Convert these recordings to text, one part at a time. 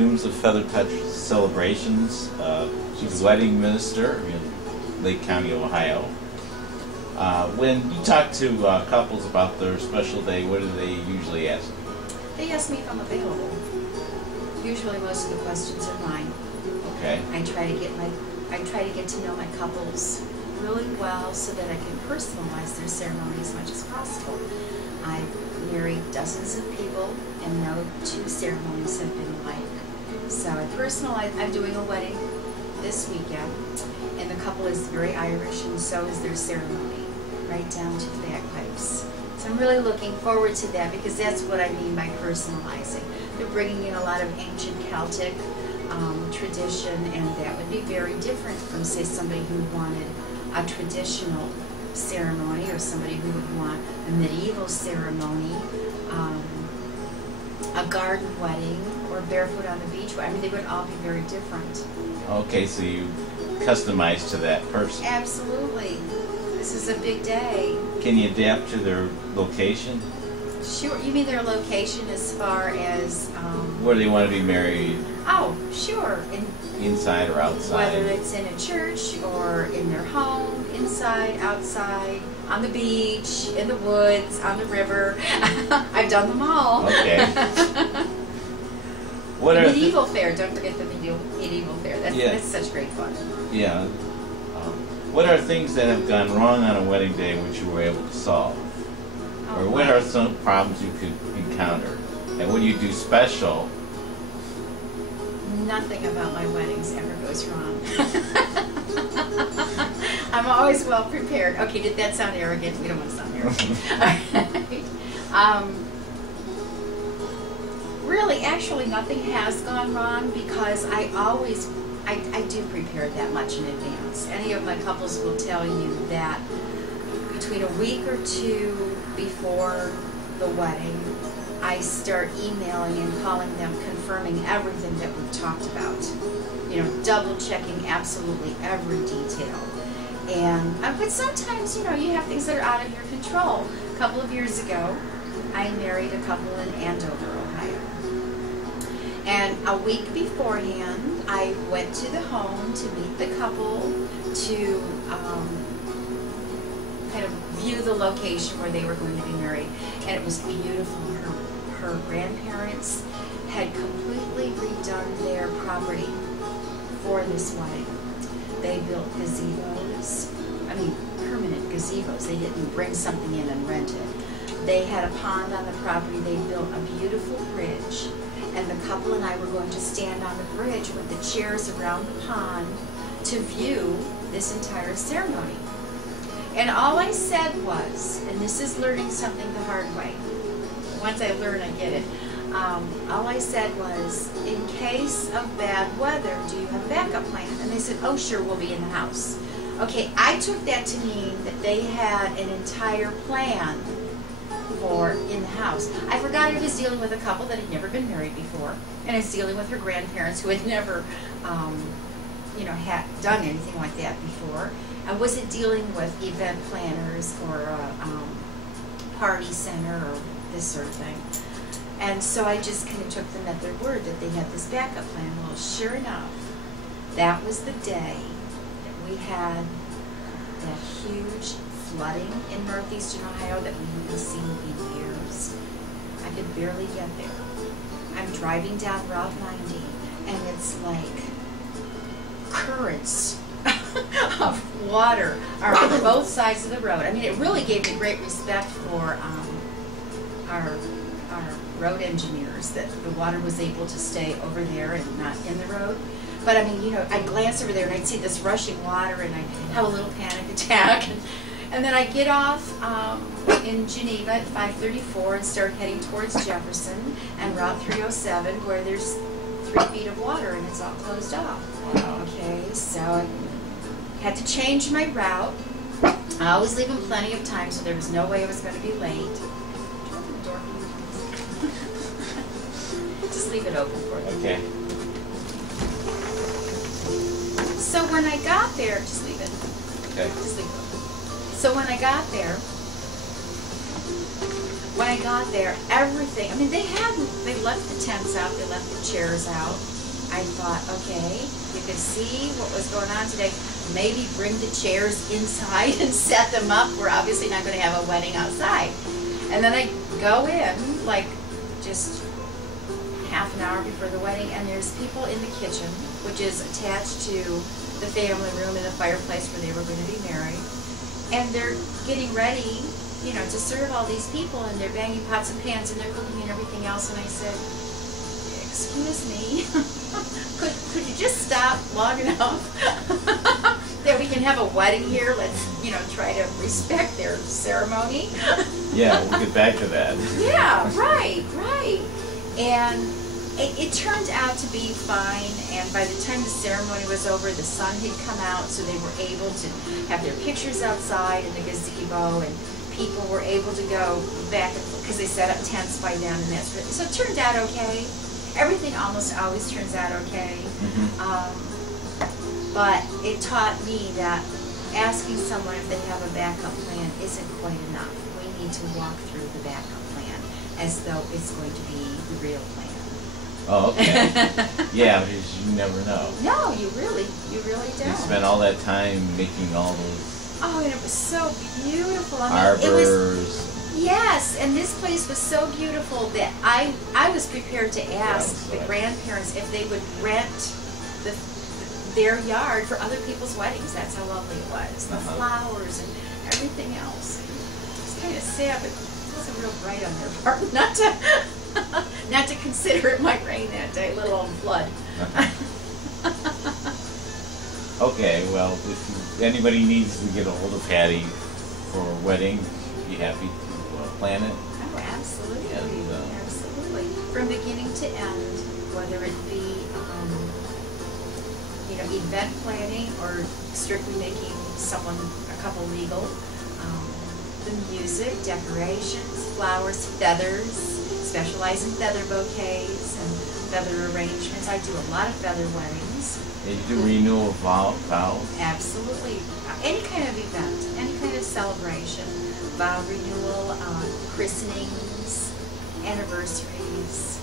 Dooms of Feathertouch Celebrations. She's a wedding minister in Lake County, Ohio. When you talk to couples about their special day, what do they usually ask you? They ask me if I'm available. Usually most of the questions are mine. Okay. I try to get to know my couples really well so that I can personalize their ceremony as much as possible. I've married dozens of people and no two ceremonies have been alike. So I personalize. I'm doing a wedding this weekend and the couple is very Irish and so is their ceremony, right down to the bagpipes. So I'm really looking forward to that because that's what I mean by personalizing. They're bringing in a lot of ancient Celtic tradition, and that would be very different from, say, somebody who wanted a traditional ceremony or somebody who would want a medieval ceremony, a garden wedding, or barefoot on the beach. I mean, they would all be very different. Okay, so you customize to that person. Absolutely. This is a big day. Can you adapt to their location? Sure. You mean their location as far as... where they want to be married? Oh, sure. Inside or outside? Whether it's in a church or in their home, inside, outside, on the beach, in the woods, on the river. I've done them all. Okay. What are medieval fair. Don't forget the medieval fair. That's such great fun. Yeah. What are things that have gone wrong on a wedding day which you were able to solve? Or what are some problems you could encounter? And what do you do special? Nothing about my weddings ever goes wrong. I'm always well prepared. Okay, did that sound arrogant? We don't want to sound arrogant. Really, actually, nothing has gone wrong because I do prepare that much in advance. Any of my couples will tell you that between a week or two before the wedding, I start emailing and calling them, confirming everything that we've talked about. You know, double checking absolutely every detail. And but sometimes, you know, you have things that are out of your control. A couple of years ago, I married a couple in Andover, Ohio. And a week beforehand, I went to the home to meet the couple, to kind of view the location where they were going to be married. And it was beautiful. Her grandparents had completely redone their property for this wedding. They built gazebos, I mean permanent gazebos. They didn't bring something in and rent it. They had a pond on the property. They built a beautiful bridge. And the couple and I were going to stand on the bridge with the chairs around the pond to view this entire ceremony. And all I said was, and this is learning something the hard way. Once I learn, I get it. All I said was, in case of bad weather, do you have a backup plan? And they said, oh, sure, we'll be in the house. Okay, I took that to mean that they had an entire plan for in the house. I forgot I was dealing with a couple that had never been married before, and I was dealing with her grandparents who had never, you know, had done anything like that before. I wasn't dealing with event planners or a party center or this sort of thing. And so I just kind of took them at their word that they had this backup plan. Well, sure enough, that was the day that we had that huge flooding in northeastern Ohio that we haven't seen in years. I could barely get there. I'm driving down Route 90, and it's like currents of water are on both sides of the road. I mean, it really gave me great respect for our road engineers, that the water was able to stay over there and not in the road. But I mean, you know, I'd glance over there and I'd see this rushing water and I'd have a little panic attack. And then I get off in Geneva at 5:34 and start heading towards Jefferson and Route 307 where there's 3 feet of water and it's all closed off. Wow. Okay, so I had to change my route. I always leave them plenty of time, so there was no way I was going to be late. Just leave it open for you. Okay. So when I got there, just leave it. Okay. Just leave it open. So when I got there, when I got there, everything, I mean, they left the tents out, they left the chairs out. I thought, okay, you could see what was going on today. Maybe bring the chairs inside and set them up. We're obviously not going to have a wedding outside. And then I go in, like, just half an hour before the wedding, and there's people in the kitchen, which is attached to the family room and the fireplace where they were going to be married. And they're getting ready, you know, to serve all these people, and they're banging pots and pans, and they're cooking and everything else. And I said, excuse me, could you just stop long enough that we can have a wedding here? Let's, you know, try to respect their ceremony. Yeah, we'll get back to that. Yeah, right. And it turned out to be fine, and by the time the ceremony was over, the sun had come out, so they were able to have their pictures outside in the gazebo, and people were able to go back, because they set up tents by then, and that's really, so it turned out okay. Everything almost always turns out okay. But it taught me that asking someone if they have a backup plan isn't quite enough. We need to walk through the backup plan as though it's going to be the real plan. Oh, okay. Yeah, because you never know. No, you really don't. You spent all that time making all those Oh, and it was so beautiful. I mean, arbors. Yes, and this place was so beautiful that I was prepared to ask the grandparents if they would rent their yard for other people's weddings. That's how lovely it was. The flowers and everything else. It's kind of sad, but it wasn't real bright on their part not to consider it might rain that day, let alone flood. Okay, well, if anybody needs to get a hold of Patty for a wedding, be happy to plan it. Oh, absolutely. And, absolutely. From beginning to end, whether it be, event planning or strictly making a couple legal, the music, decorations, flowers, feathers, specialize in feather bouquets and feather arrangements. I do a lot of feather weddings. And you do renewal vows? Absolutely. Any kind of event, any kind of celebration, vow renewal, christenings, anniversaries,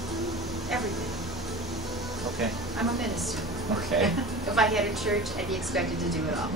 everything. Okay. I'm a minister. Okay. If I had a church, I'd be expected to do it all.